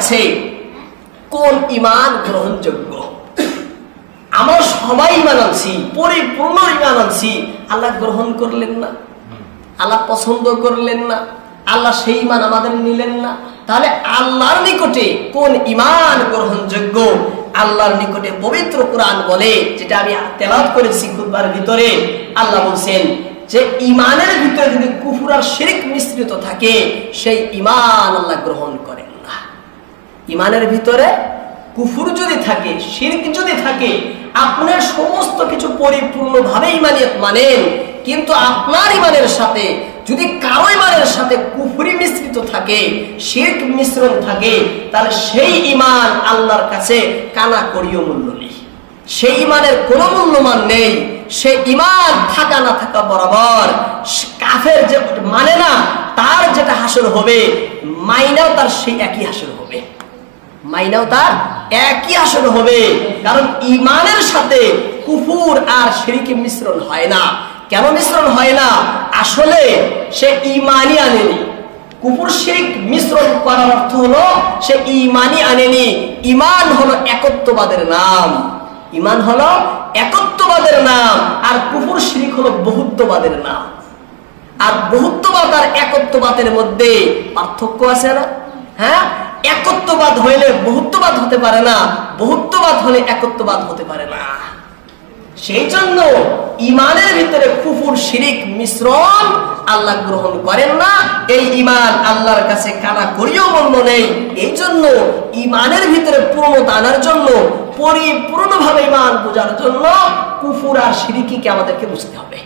কাছে কোন ঈমান গ্রহণযোগ্য। আমরা সবাই ঈমান আনছি, পরিপূর্ণ ঈমান আনছি, আল্লাহ গ্রহণ করলেন না, আল্লাহ পছন্দ করলেন না, আল্লাহ সেই ঈমান আমাদের নিলেন না। তাহলে আল্লাহর নিকটে কোন ঈমান গ্রহণযোগ্য? আল্লাহর নিকটে পবিত্র কোরআন বলে, যেটা আমি তেলাওয়াত করেছি খুতবার ভিতরে, আল্লাহ বলছেন যে ঈমানের ভিতরে যদি কুফর আর শিরক মিশ্রিত থাকে সেই ঈমান আল্লাহ গ্রহণ করেন না। ঈমানের ভিতরে কুফর যদি থাকে, শিরক যদি থাকে, আপনার সমস্ত কিছু পরিপূর্ণভাবে ঈমানিয়ত মানেন, কিন্তু আপনার ঈমানের সাথে যদি কারো ঈমানের সাথে কুফরি মিশ্রিত থাকে, শিরক মিশ্রণ থাকে, তাহলে সেই ঈমান আল্লাহর কাছে কানা করিও মূল্য নেই, সেই ঈমানের কোনো মূল্যমান নেই। সেই ঈমান থাকা না থাকা বরাবর। কাফের যে মানে না, তার যেটা হাসর হবে, মাইনাও তার সেই একই হাসর হবে, মাইনাও তার একই হাসর হবে। কারণ ঈমানের সাথে কুফর আর শিরকের মিশ্রণ হয় না। কেন মিশ্রণ হয় না? আসলে সে ঈমানই আনেনি। কুফর শিরক মিশ্রণ করার অর্থ হলো সে ঈমানই আনেনি। ঈমান হলো একত্ববাদের নাম, ঈমান হলো একত্ববাদের নাম, আর কুফর শিরক হলো বহুত্ববাদের নাম। আর বহুত্ববাদ আর একত্ববাদের মধ্যে পার্থক্য আছে না? হ্যাঁ, একত্ববাদ হইলে বহুত্ববাদ হতে পারে না, বহুত্ববাদ হলে একত্ববাদ হতে পারে না। সেই জন্য ঈমানের ভিতরে কুফর শিরক মিশ্রণ আল্লাহ গ্রহণ করেন না। এই ঈমান আল্লাহর কাছে কানা করিও মূল্য নেই। এই জন্য ঈমানের ভিতরে পূর্ণতা আনার জন্য, পরিপূর্ণভাবে ঈমান বোঝার জন্য কুফর আর শিরককে আমাদেরকে বুঝতে হবে।